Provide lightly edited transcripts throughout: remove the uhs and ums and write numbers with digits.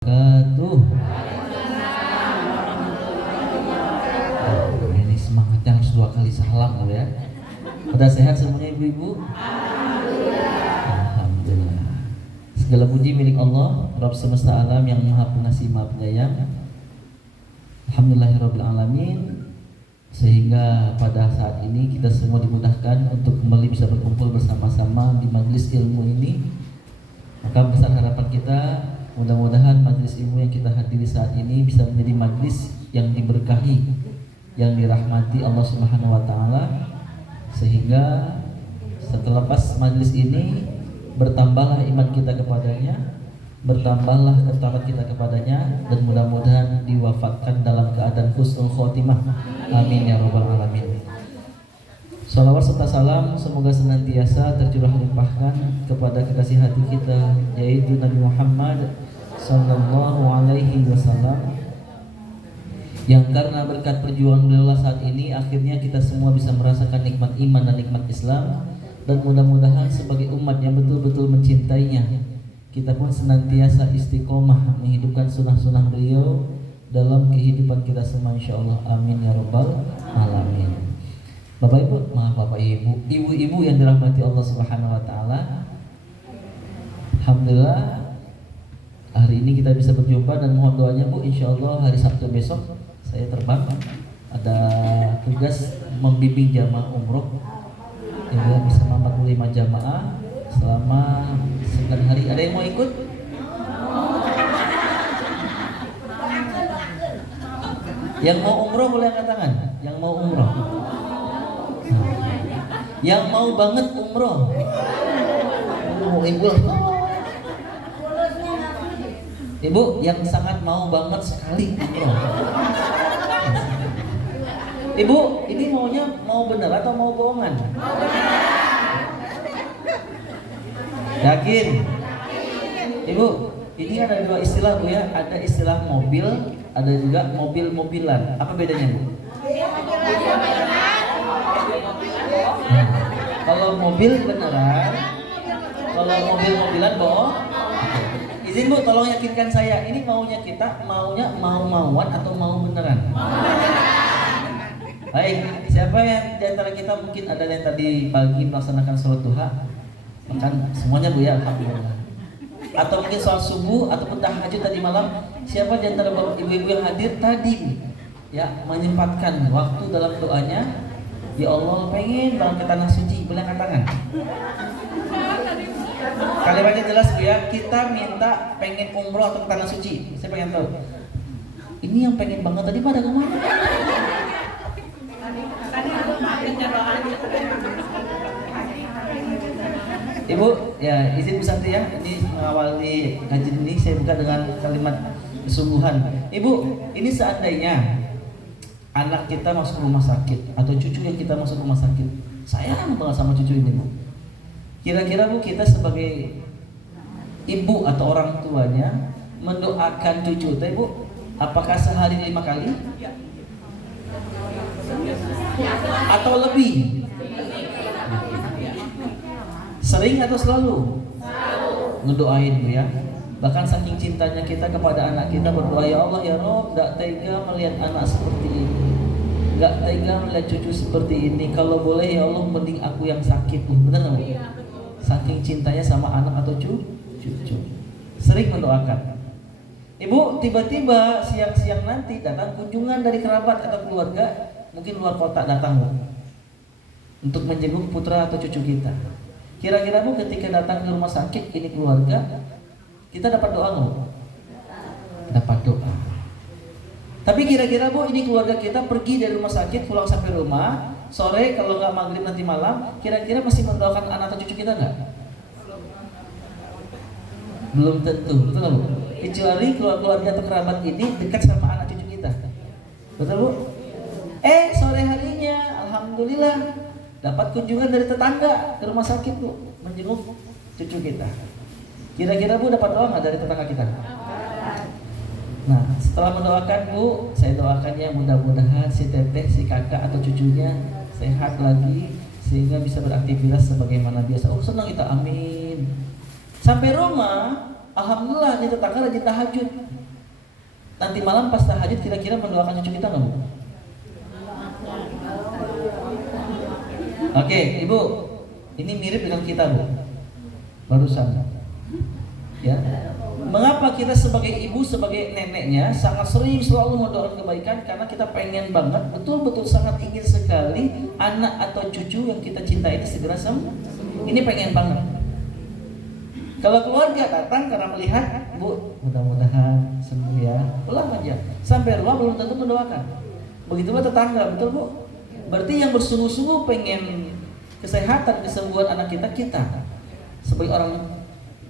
Wabarakatuh. Ini semangatnya harus 2 kali salam ya. Pada sehat semuanya ibu-ibu? Alhamdulillah. Segala puji milik Allah, Rabb semesta alam yang maha pengasih maha penyayang. Alhamdulillahirabbil alamin. Sehingga pada saat ini kita semua dimudahkan untuk kembali bisa berkumpul bersama-sama di majelis ilmu ini. Maka besar harapan kita, mudah-mudahan majelis ilmu yang kita hadiri saat ini bisa menjadi majelis yang diberkahi, yang dirahmati Allah Subhanahu wa taala, sehingga setelah pas majelis ini bertambahlah iman kita kepadanya, bertambahlah ketaatan kita kepadanya, dan mudah-mudahan diwafatkan dalam keadaan husnul khotimah. Amin ya rabbal alamin. Salawat serta salam semoga senantiasa tercurah limpahkan kepada kekasih hati kita, yaitu Nabi Muhammad sallallahu alaihi wasallam, yang karena berkat perjuangan beliau saat ini akhirnya kita semua bisa merasakan nikmat iman dan nikmat Islam. Dan mudah-mudahan sebagai umat yang betul-betul mencintainya, kita pun senantiasa istiqomah menghidupkan sunnah-sunnah beliau dalam kehidupan kita semua, insyaallah. Amin ya rabbal alamin. Bapak Ibu, maaf Bapak Ibu, ibu-ibu yang dirahmati Allah Subhanahu wa taala. Alhamdulillah hari ini kita bisa berjumpa, dan mohon doanya Bu, insyaallah hari Sabtu besok saya terbang, ada tugas membimbing jamaah umroh yang bisa 45 jamaah selama 9 hari. Ada yang mau ikut? Yang mau umroh boleh angkat tangan. Yang mau umroh. Yang mau banget umroh. Ibu yang sangat mau banget sekali umroh. Ibu, ini maunya mau bener atau mau bohongan? Yakin? Ibu, ini ada 2 istilah Bu ya. Ada istilah mobil, ada juga mobil-mobilan. Apa bedanya Bu? Kalau mobil beneran, kalau mobil-mobilan bohong. Izin Bu, tolong yakinkan saya, ini maunya kita, maunya mau-mauan atau mau beneran? Baik, siapa yang di antara kita mungkin ada yang tadi pagi melaksanakan sholat duha? Makan semuanya Bu ya, alhamdulillah. Atau mungkin sholat subuh ataupun tahajud tadi malam. Siapa di antara ibu-ibu yang hadir tadi ya menyempatkan waktu dalam doanya? Ya Allah, pengen banget ke tanah suci, boleh angkat tangan. Kalimatnya jelas Bu ya, kita minta pengen umroh atau ke tanah suci. Saya pengen tahu. Ini yang pengen banget tadi pada kemana? Ibu, ya izin Bu Santi ya, ini mengawali kajian ini saya buka dengan kalimat kesungguhan. Ibu, ini seandainya anak kita masuk rumah sakit atau cucu yang kita masuk rumah sakit, sayang banget sama cucu ini Bu. Kira-kira Bu, kita sebagai ibu atau orang tuanya mendoakan cucu teh Bu, apakah sehari 5 kali? Atau lebih? Sering atau selalu? Ngedoain Bu ya. Bahkan saking cintanya kita kepada anak kita, berdoa, ya Allah ya Rob, gak tega melihat anak seperti ini, gak tega melihat cucu seperti ini. Kalau boleh ya Allah, mending aku yang sakit. Bener gak Bu? Saking cintanya sama anak atau cucu, sering mendoakan. Ibu, tiba-tiba siang-siang nanti datang kunjungan dari kerabat atau keluarga, mungkin luar kota datang Bu, untuk menjenguk putra atau cucu kita. Kira-kira Bu, ketika datang ke rumah sakit ini keluarga, kita dapat doa nggak? Dapat doa. Tapi kira-kira Bu, ini keluarga kita pergi dari rumah sakit, pulang sampai rumah sore, kalau nggak maghrib nanti malam, kira-kira masih mendoakan anak atau cucu kita nggak? Belum tentu, betul nggak Bu? Kecuali keluarga atau kerabat ini dekat sama anak cucu kita, betul Bu? Sore harinya, alhamdulillah dapat kunjungan dari tetangga ke rumah sakit Bu, menjenguk cucu kita. Kira-kira Bu dapat doa nggak dari tetangga kita? Nah, setelah mendoakan Bu, saya doakan ya mudah-mudahan si teteh, si kakak atau cucunya sehat lagi sehingga bisa beraktivitas sebagaimana biasa. Oh senang kita, amin. Sampai rumah, Alhamdulillah nih tetangga rajin tahajud. Nanti malam pas tahajud kira-kira mendoakan cucu kita nggak Bu? Oke, Ibu, ini mirip dengan kita Bu. Barusan, ya. Mengapa kita sebagai ibu, sebagai neneknya sangat sering selalu mendoakan kebaikan? Karena kita pengen banget, betul-betul sangat ingin sekali anak atau cucu yang kita cintai ini segera sembuh. Ini pengen banget. Kalau keluarga datang karena melihat, Bu, mudah-mudahan sembuh ya, pulang aja. Sampai rumah belum tentu mendoakan. Begitulah tetangga, betul Bu? Berarti yang bersungguh-sungguh pengen kesehatan, kesembuhan anak kita sebagai orang,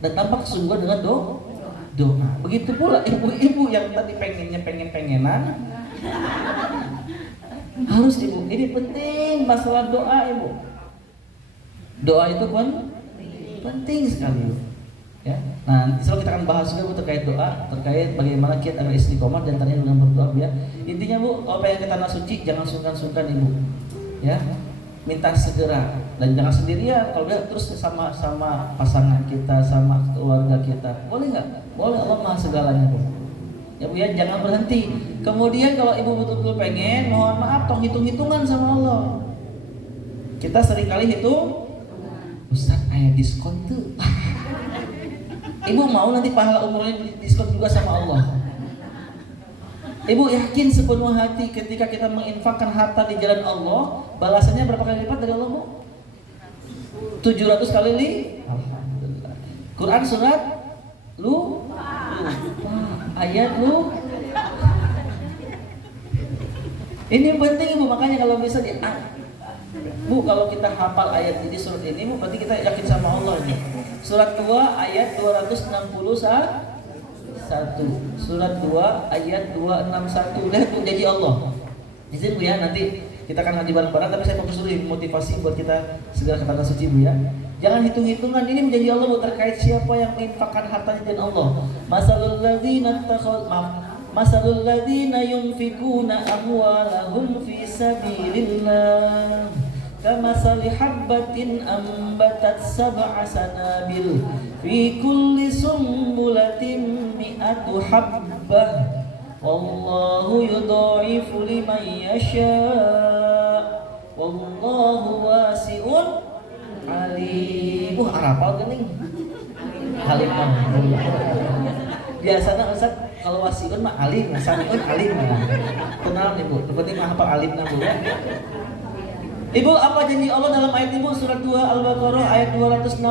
dan tampak kesungguhan dengan doa. Begitu pula ibu-ibu yang tadi pengenan harus Ibu. Ini penting masalah doa Ibu. Doa itu kan penting sekali ya. Nah, nanti kita akan bahas juga Bu terkait doa, terkait bagaimana kiat agar istiqomah dan ternyata dengan berdoa ya. Intinya Bu, kalau pengen ke tanah suci jangan sungkan-sungkan Ibu. Ya. Minta segera dan jangan sendirian. Kalau dia terus sama pasangan kita, sama keluarga kita, boleh nggak? Boleh, Allah Maha segalanya Bu. Ya Bu ya, jangan berhenti. Kemudian kalau Ibu betul-betul pengen, mohon maaf, tong hitung-hitungan sama Allah. Kita seringkali hitung, Ustaz, ayah diskon tuh. Ibu mau nanti pahala umurnya diskon juga sama Allah. Ibu yakin sepenuh hati ketika kita menginfakkan harta di jalan Allah, balasannya berapa kali lipat dari Allah Bu? 700 kali lipat. Alhamdulillah. Quran surat ayat ini penting Ibu, makanya kalau bisa Bu, kalau kita hafal ayat ini, surat ini Bu, berarti kita yakin sama Allah ini. Surat 2 ayat 261. Surat 2 ayat 261. Lihat Bu, janji Allah. Izin Bu ya, nanti kita akan ngaji bareng-bareng, tapi saya fokus dulu motivasi buat kita segera ke tanah suci Bu ya. Jangan hitung-hitungan, ini menjadi Allah Bu terkait siapa yang menginfakkan hartanya dan Allah. Masalul ladzina yunfikuna amwalahum fi sabilillah kamasali habbatin ambatat sab'a sanabil fi kulli sumbulatin mi'atu habbah wallahu yudha'ifu liman yasha' wallahu wasi'un alim. Arapal gening alim mah biasanya Ustaz kalau wasi'un mah alim, sami'un alim ya. Tenang Ibu, penting mah hafal alimna Bu ya. Ibu, apa janji Allah dalam ayat Ibu surat 2 Al-Baqarah ayat 261?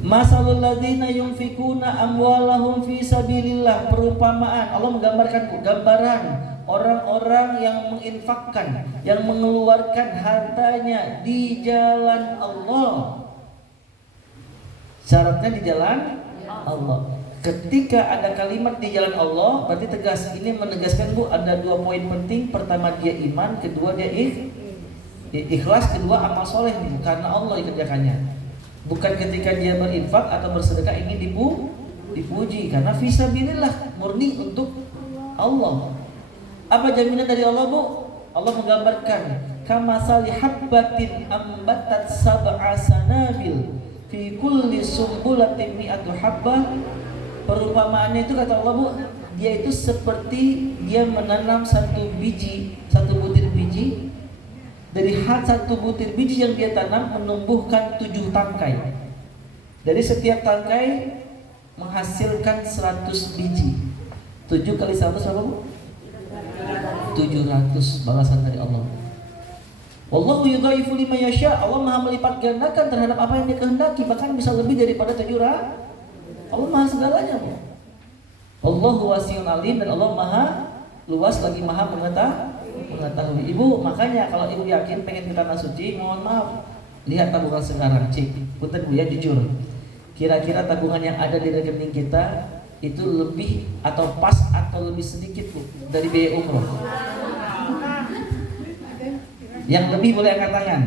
Masalul ladzina yunfikuna amwalahum fi sabilillah. Perumpamaan Allah menggambarkan gambaran orang-orang yang menginfakkan, yang mengeluarkan hartanya di jalan Allah. Syaratnya di jalan Allah. Ketika ada kalimat di jalan Allah, berarti tegas. Ini menegaskan Bu, ada 2 poin penting. Pertama dia iman, kedua dia ikhlas, kedua amal soleh karena Allah dikerjakannya. Bukan ketika dia berinfak atau bersedekah ingin dipuji, karena fisabilillah, murni untuk Allah. Apa jaminan dari Allah Bu? Allah menggambarkan kamasali habbatin ambatat sab'a sanabil fi kulli sumbulatin mi'atu habbah. Perumpamaannya itu kata Allah Bu, dia itu seperti dia menanam satu butir biji. Dari satu butir biji yang dia tanam menumbuhkan 7 tangkai. Dari setiap tangkai menghasilkan 100 biji. 7 kali 100 apa Bu? 700 balasan dari Allah. Wallahu yudha'ifu liman yasha. Allah Maha melipat gandakan terhadap apa yang dia kehendaki, bahkan bisa lebih daripada 700. Allah Maha segalanya Bu. Allahu wasi'un alim, dan Allah Maha luas lagi Maha mengetahui. Ibu, makanya kalau Ibu yakin pengen ke tanah suci, mohon maaf, lihat tabungan sekarang, cek. Punten Bu ya, jujur. Kira-kira tabungan yang ada di rekening kita itu lebih atau pas atau lebih sedikit Bu dari biaya umroh? Yang lebih boleh angkat tangan.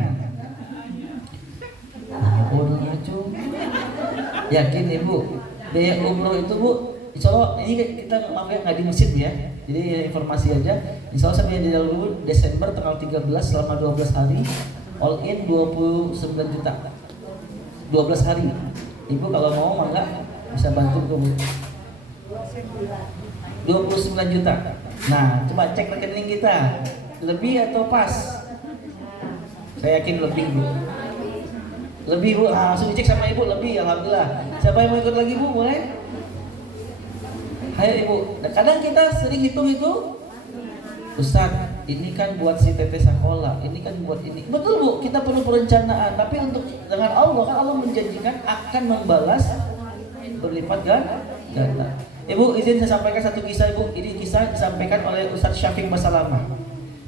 Yakin Ibu? Biaya umroh itu Bu, insya Allah ini kita maaf ya nggak di masjid ya, jadi informasi aja. Insya Allah saya di dulu Desember tanggal 13 selama 12 hari, all in 29 juta, 12 hari. Ibu kalau mau mangga bisa bantu Bu. 29 juta. Nah, coba cek rekening kita. Lebih atau pas? Saya yakin lebih Bu. Lebih Bu, langsung dicek sama Ibu lebih, alhamdulillah. Siapa yang mau ikut lagi Bu? Boleh? Ayo Ibu. Nah, kadang kita sering hitung itu, Ustaz, ini kan buat si Tete sekolah, ini kan buat ini. Betul Bu, kita perlu perencanaan. Tapi untuk dengan Allah kan Allah menjanjikan akan membalas berlipat ganda. Ibu izin saya sampaikan satu kisah Ibu. Ini kisah disampaikan oleh Ustaz Syafiq Basalamah.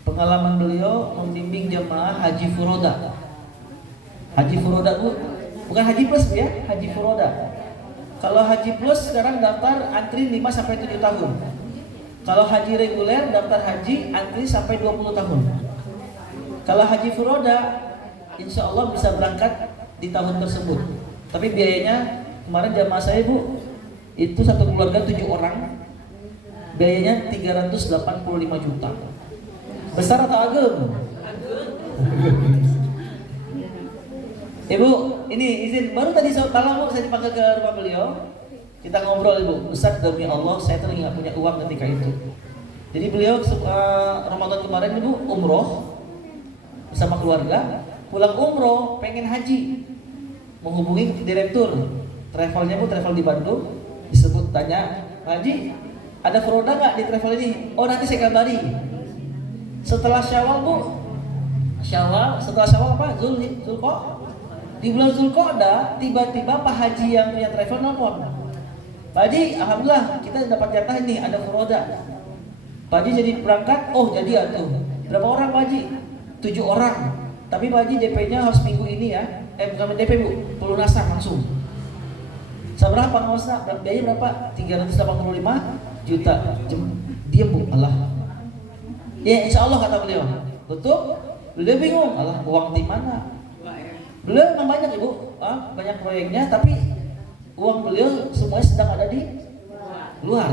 Pengalaman beliau membimbing jemaah Haji Furoda. Haji Furoda Bu, bukan Haji Plus Bu ya, Haji Furoda. Kalau Haji Plus sekarang daftar antri 5-7 tahun. Kalau haji reguler daftar haji antri sampai 20 tahun. Kalau Haji Furoda insya Allah bisa berangkat di tahun tersebut. Tapi biayanya kemarin jamaah saya Bu, itu satu keluarga 7 orang, biayanya 385 juta. Besar atau ageng? Ibu, ini izin, baru tadi malam Bu saya dipanggil ke rumah beliau. Kita ngobrol Ibu, Ustaz demi Allah saya tuh nggak punya uang ketika itu. Jadi beliau Ramadan kemarin Ibu umroh bersama keluarga, pulang umroh pengen haji, menghubungi direktur travelnya Bu, travel di Bandung, disebut tanya, Pak Haji ada Furoda nggak di travel ini? Oh nanti saya kabari. Setelah Syawal Bu, setelah Syawal apa? Zulko. Di bulan Zulqa'dah tiba-tiba Pak Haji yang punya travel nelfon, Pak Haji, alhamdulillah kita dapat jatah ini, ada Furoda. Pak Haji jadi berangkat, oh jadi atuh. Berapa orang Pak Haji? 7 orang. Tapi Pak Haji DP-nya harus minggu ini ya. Bukan DP Bu, pelunasan langsung. Seberapa ngosna? Biaya berapa? 385 juta. Diam Bu, Allah. Ya insya Allah kata beliau. Betul? Beliau bingung, Allah uang di mana? Beliau memang banyak Ibu, banyak proyeknya, tapi uang beliau semuanya sedang ada di luar.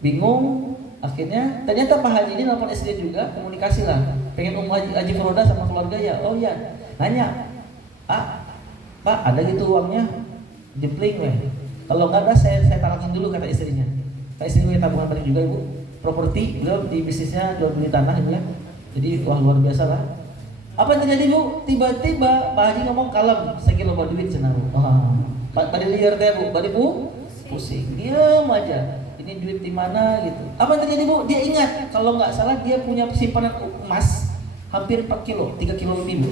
Bingung, akhirnya ternyata Pak Haji ini nelfon SD juga, komunikasi lah. Pengen Haji Furoda sama keluarga ya, oh iya. Nanya, Pak ada gitu uangnya? Jepling weh. Kalau nggak ada saya talakin dulu kata istrinya. Kata istrinya tabungan tadi juga Ibu. Properti, beliau di bisnisnya jual beli tanah Ibu ya. Jadi wah luar biasa lah. Apa yang terjadi Bu? Tiba-tiba Pak Haji ngomong kalem, saya kira bawa duit cenah Bu. Pada liar teh Bu, bari Bu pusing, diam aja. Ini duit di mana gitu. Apa yang terjadi Bu? Dia ingat kalau nggak salah dia punya simpanan emas hampir 4 kilo, 3 kilo lebih Bu.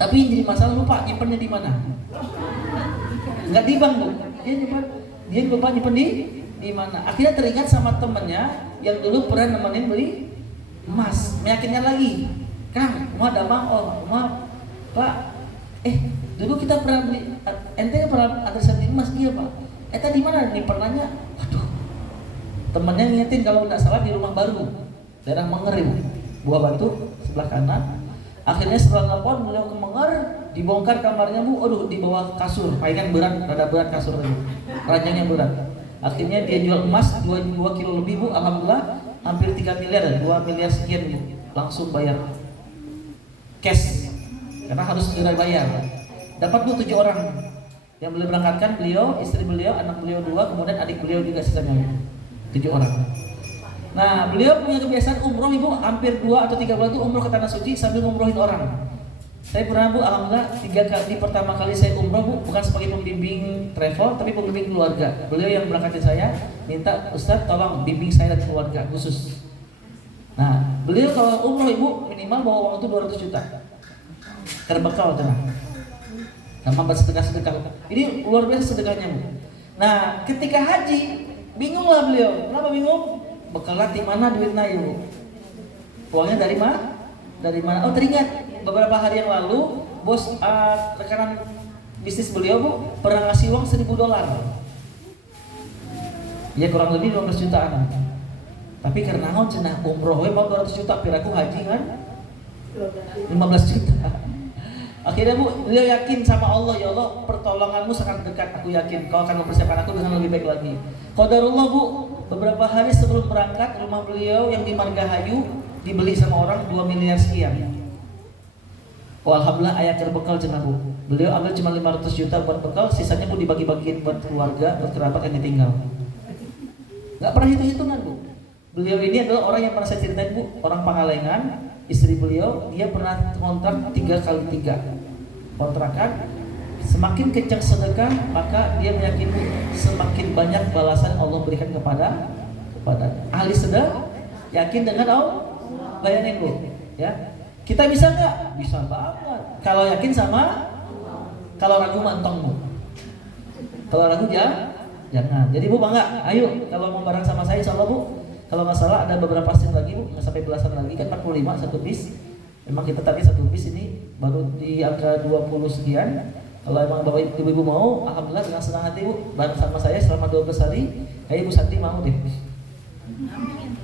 Tapi yang jadi masalah lupa nyimpannya di mana. Nggak di bank Bu. Dia lupa nyimpan di mana. Akhirnya teringat sama temennya yang dulu pernah nemenin beli emas. Meyakinkan lagi, Kang, mau ada bang? Oh, maaf Pak. Dulu kita pernah beli, ente pernah ada senti emas dia Pak. Tadi mana nih pernahnya? Waduh. Temennya ngingetin kalau nggak salah di Rumah Baru, daerah Menger Ibu, Buah Batu sebelah kanan. Akhirnya setelah nelpon beliau ke Menger, dibongkar kamarnya Bu. Aduh, di bawah kasur, palingan berat, rada berat kasur itu, ranjangnya berat. Akhirnya dia jual emas 2 kilo lebih Bu, alhamdulillah hampir 3 miliar, 2 miliar sekian Bu, langsung bayar cash karena harus segera bayar. Dapat Bu 7 orang yang beliau berangkatkan, beliau, istri beliau, anak beliau 2, kemudian adik beliau juga sisanya 7 orang. Nah beliau punya kebiasaan umroh Ibu, hampir 2 atau 3 bulan itu umroh ke Tanah Suci sambil ngumrohin orang. Saya pernah Bu, alhamdulillah 3 kali, pertama kali saya umroh Bu, bukan sebagai pembimbing travel tapi pembimbing keluarga. Beliau yang berangkatin saya, minta Ustaz tolong bimbing saya dan keluarga khusus. Nah beliau kalau umroh Ibu minimal bawa uang itu 200 juta terbekal tenang. Nama bersedekah-sedekah. Ini luar biasa sedekahnya Bu. Nah ketika haji bingunglah beliau. Kenapa bingung? Bekalan di mana duitnya Ibu? Uangnya dari mana? Dari mana? Oh teringat beberapa hari yang lalu bos rekanan bisnis beliau Bu pernah ngasih uang $1.000. Ya kurang lebih 15 jutaan. Tapi karena cenah umroh mau 200 juta, piraku haji kan 15 juta. Akhirnya Bu, beliau yakin sama Allah, ya Allah pertolonganmu sangat dekat, aku yakin kau akan mempersiapkan aku dengan lebih baik lagi. Qadarullah Bu, beberapa hari sebelum berangkat rumah beliau yang di Margahayu dibeli sama orang 2 miliar sekian. Oh, alhamdulillah ayah berbekal cenah Bu. Beliau ambil cuma 500 juta buat bekal, sisanya pun dibagi-bagiin buat keluarga, buat kerabat yang ditinggal. Nggak pernah hitung-hitungan Bu. Beliau ini adalah orang yang pernah saya ceritain Bu, orang Pangalengan. Istri beliau, dia pernah kontrak 3x3 kontrakan. Semakin kencang sedekah, maka dia meyakini semakin banyak balasan Allah berikan kepada ahli sedekah. Yakin dengan Allah? Bayangin Bu, ya. Kita bisa nggak? Bisa banget. Kalau yakin sama, kalau ragu mantong Bu. Kalau ragu jangan. Jadi Bu bangga. Ayo kalau mau bareng sama saya, insya Allah Bu. Kalau nggak salah ada beberapa bis lagi Bu, nggak sampai belasan lagi kan 45 satu bis. Memang kita tadi satu bis ini baru di angka 20 sekian. Kalau emang Bapak Ibu mau, alhamdulillah dengan senang hati Bu, bareng sama saya selama 12 hari. Ayo Bu Santi mau deh.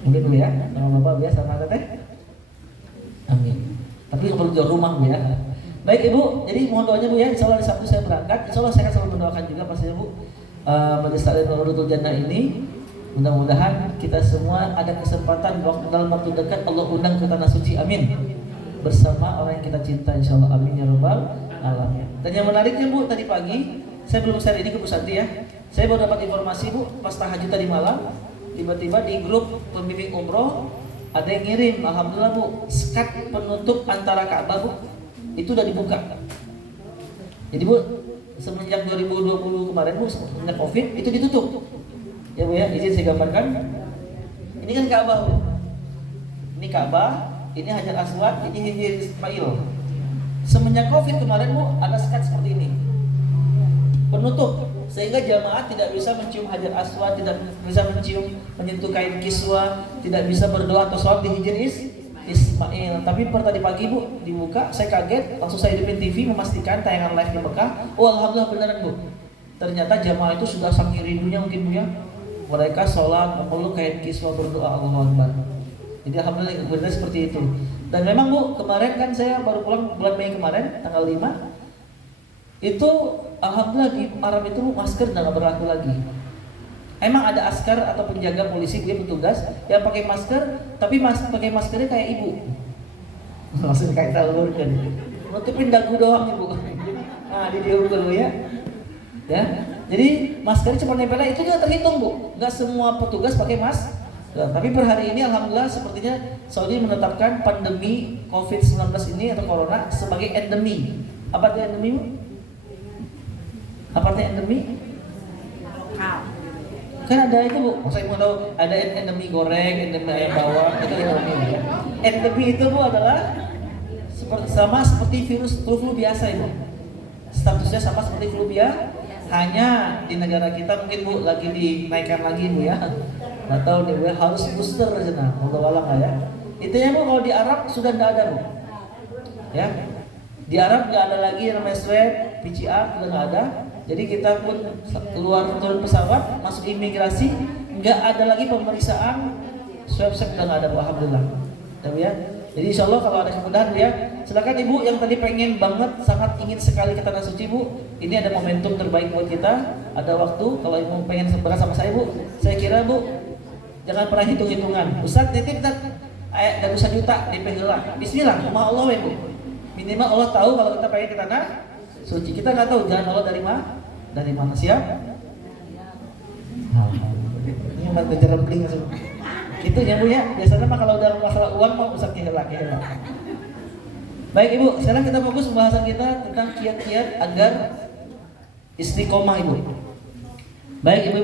Mungkin Bu ya, sama Bapak biasa sama Teteh. Amin. Tapi nggak perlu jauh rumah Bu ya. Baik Ibu, jadi mohon doanya Bu ya. Insya Allah di Sabtu saya berangkat. Insya Allah saya akan selalu mendoakan juga pastinya Bu. Majelis Taklim Nurul Jannah ini, mudah-mudahan kita semua ada kesempatan dalam waktu dekat Allah undang ke tanah suci. Amin. Bersama orang yang kita cinta, insya Allah. Amin ya Rabbal alamin. Dan yang menariknya Bu, tadi pagi saya belum share ini ke Bu Santi ya. Saya baru dapat informasi Bu, pas tahajud tadi malam, tiba-tiba di grup pembimbing umroh ada yang ngirim, alhamdulillah Bu, skat penutup antara Ka'bah Bu, itu udah dibuka. Jadi Bu, semenjak 2020 kemarin Bu, semenjak Covid, itu ditutup. Ya Bu ya, izin saya gambarkan. Ini kan Ka'bah Bu. Ini Ka'bah, ini Hajar Aswad, ini Hijr Ismail. Semenjak Covid kemarin Bu, ada skat seperti ini. Penutup, sehingga jamaah tidak bisa mencium Hajar Aswad, tidak bisa menyentuh kain kiswa, tidak bisa berdoa atau sholat di Hijr Ismail. Tapi per tadi pagi Bu dibuka, saya kaget, langsung saya hidupin TV memastikan tayangan live di Mekah. Oh alhamdulillah beneran Bu. Ternyata jamaah itu sudah saking rindunya mungkin Bu ya. Mereka sholat, memeluk kain kiswa, berdoa, Allahu Akbar. Jadi alhamdulillah benar seperti itu. Dan memang Bu, kemarin kan saya baru pulang bulan Mei kemarin, tanggal 5. Itu alhamdulillah di Arab itu masker udah nggak berlaku lagi. Emang ada askar atau penjaga polisi dia petugas yang pakai masker, tapi pakai maskernya kayak ibu. Maksudnya kayak talur kan. Nutupin dagu doang Ibu. Nah, diukur dulu ya. Ya. Jadi maskernya cuma nempelnya itu juga terhitung Bu. Nggak semua petugas pakai masker. Tapi per hari ini alhamdulillah sepertinya Saudi menetapkan pandemi COVID-19 ini atau corona sebagai endemi. Apa itu endemi Bu? Apa artinya endemi? Kan ada itu Bu, saya mau tahu ada endemi goreng, endemi ayam bawang, itu endemi ya. Endemi itu Bu adalah seperti virus flu biasa itu. Statusnya sama seperti flu biasa, hanya di negara kita mungkin Bu lagi dinaikkan lagi Bu ya. Nggak tahu nih Bu harus booster aja nah, Allah ya. Intinya Bu kalau di Arab sudah nggak ada Bu. Ya, di Arab nggak ada lagi yang namanya swab, PCR sudah nggak ada. Jadi kita pun turun pesawat, masuk imigrasi, nggak ada lagi pemeriksaan swab udah nggak ada Bu, alhamdulillah. Ya. Jadi insya Allah kalau ada kemudahan Bu ya, silakan Ibu yang tadi pengen banget, sangat ingin sekali ke tanah suci Bu. Ini ada momentum terbaik buat kita. Ada waktu kalau Ibu pengen seberang sama saya Bu, saya kira Bu jangan pernah hitung-hitungan. Ustaz titip ayat dan 1 juta DP heula. Bismillah, rumah Allah ya Bu. Minimal Allah tahu kalau kita pengen ke tanah suci. Kita nggak tahu jalan Allah dari mana. Dari mana siap? Ini mah kejerempling masuk. Itu ya Bu ya. Biasanya mah kalau udah masalah uang mau usah kehelak. Baik Ibu, sekarang kita fokus pembahasan kita tentang kiat-kiat agar istiqomah Ibu. Baik Ibu.